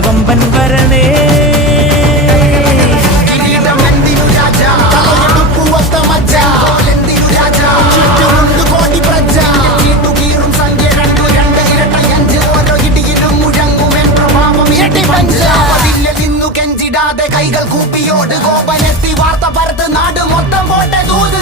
കൊമ്പൻ വരണേ. കൈകൾ കൂപ്പിയോട് കോപനെത്തി വാർത്ത പരത്ത് നാട് മൊത്തം പോട്ടെ ദൂത്.